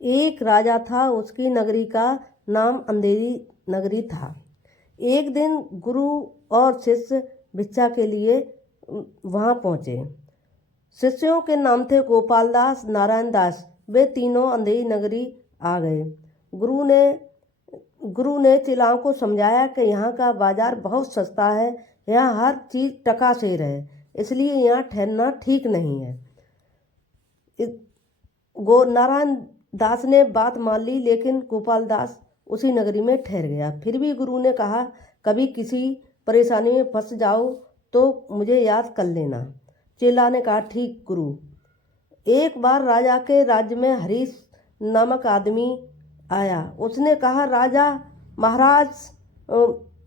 एक राजा था, उसकी नगरी का नाम अंधेरी नगरी था। एक दिन गुरु और शिष्य भिक्षा के लिए वहाँ पहुँचे। शिष्यों के नाम थे गोपाल दास, नारायण दास। वे तीनों अंधेरी नगरी आ गए। गुरु ने चेलाओं को समझाया कि यहाँ का बाजार बहुत सस्ता है, यहाँ हर चीज़ टकासेर है, इसलिए यहाँ ठहरना ठीक नहीं है। नारायण दास ने बात मान ली, लेकिन गोपाल दास उसी नगरी में ठहर गया। फिर भी गुरु ने कहा, कभी किसी परेशानी में फंस जाओ तो मुझे याद कर लेना। चेला ने कहा, ठीक गुरु। एक बार राजा के राज्य में हरीश नामक आदमी आया। उसने कहा, राजा महाराज,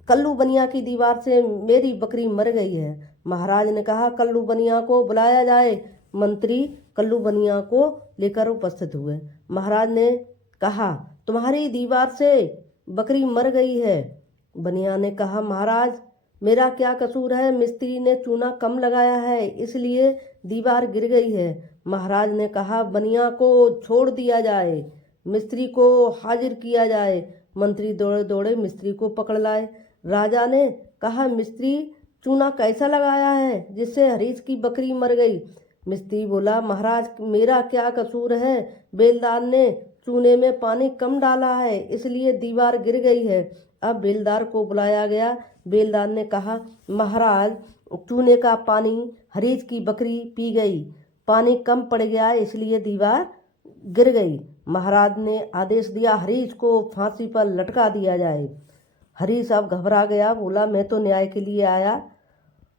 कल्लू बनिया की दीवार से मेरी बकरी मर गई है। महाराज ने कहा, कल्लू बनिया को बुलाया जाए। मंत्री कल्लू बनिया को लेकर उपस्थित हुए। महाराज ने कहा, तुम्हारी दीवार से बकरी मर गई है। बनिया ने कहा, महाराज मेरा क्या कसूर है, मिस्त्री ने चूना कम लगाया है, इसलिए दीवार गिर गई है। महाराज ने कहा, बनिया को छोड़ दिया जाए, मिस्त्री को हाजिर किया जाए। मंत्री दौड़े दौड़े मिस्त्री को पकड़ लाए। राजा ने कहा, मिस्त्री चूना कैसा लगाया है जिससे हरीश की बकरी मर गई? मिस्त्री बोला, महाराज मेरा क्या कसूर है, बेलदार ने चूने में पानी कम डाला है, इसलिए दीवार गिर गई है। अब बेलदार को बुलाया गया। बेलदार ने कहा, महाराज चूने का पानी हरीश की बकरी पी गई, पानी कम पड़ गया इसलिए दीवार गिर गई। महाराज ने आदेश दिया, हरीश को फांसी पर लटका दिया जाए। हरीश अब घबरा गया, बोला, मैं तो न्याय के लिए आया।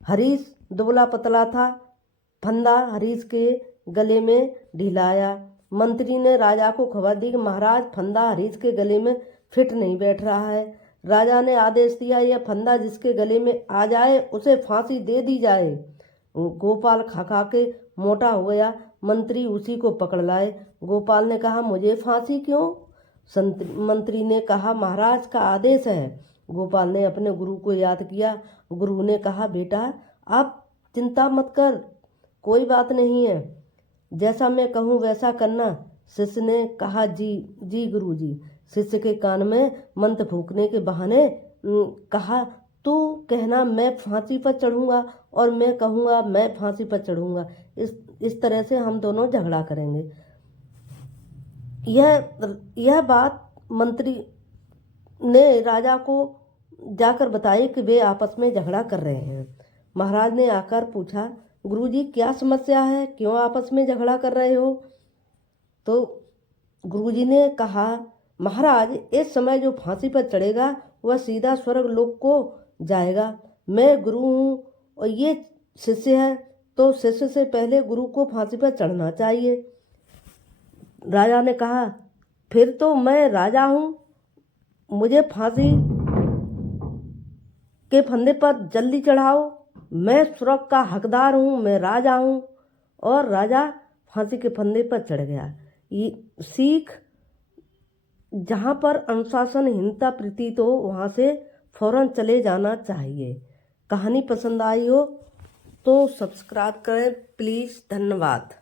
हरीश दुबला पतला था। फंदा हरीश के गले में ढिलाया। मंत्री ने राजा को खबर दी कि महाराज फंदा हरीश के गले में फिट नहीं बैठ रहा है। राजा ने आदेश दिया, यह फंदा जिसके गले में आ जाए उसे फांसी दे दी जाए। गोपाल खा खा के मोटा हो गया। मंत्री उसी को पकड़ लाए। गोपाल ने कहा, मुझे फांसी क्यों? मंत्री ने कहा, महाराज का आदेश है। गोपाल ने अपने गुरु को याद किया। गुरु ने कहा, बेटा आप चिंता मत कर, कोई बात नहीं है, जैसा मैं कहूँ वैसा करना। शिष्य ने कहा, जी जी गुरु जी। शिष्य के कान में मंत्र फूंकने के बहाने कहा, तू कहना मैं फांसी पर चढ़ूंगा और मैं कहूँगा मैं फांसी पर चढ़ूंगा। इस तरह से हम दोनों झगड़ा करेंगे। यह बात मंत्री ने राजा को जाकर बताई कि वे आपस में झगड़ा कर रहे हैं। महाराज ने आकर पूछा, गुरुजी क्या समस्या है, क्यों आपस में झगड़ा कर रहे हो? तो गुरुजी ने कहा, महाराज इस समय जो फांसी पर चढ़ेगा वह सीधा स्वर्ग लोक को जाएगा। मैं गुरु हूँ और ये शिष्य है, तो शिष्य से पहले गुरु को फांसी पर चढ़ना चाहिए। राजा ने कहा, फिर तो मैं राजा हूँ, मुझे फांसी के फंदे पर जल्दी चढ़ाओ, मैं स्वर्ग का हकदार हूँ, मैं राजा हूँ। और राजा फांसी के फंदे पर चढ़ गया। ये सीख, जहाँ पर अनुशासनहीनता प्रतीत हो वहाँ से फौरन चले जाना चाहिए। कहानी पसंद आई हो तो सब्सक्राइब करें प्लीज़। धन्यवाद।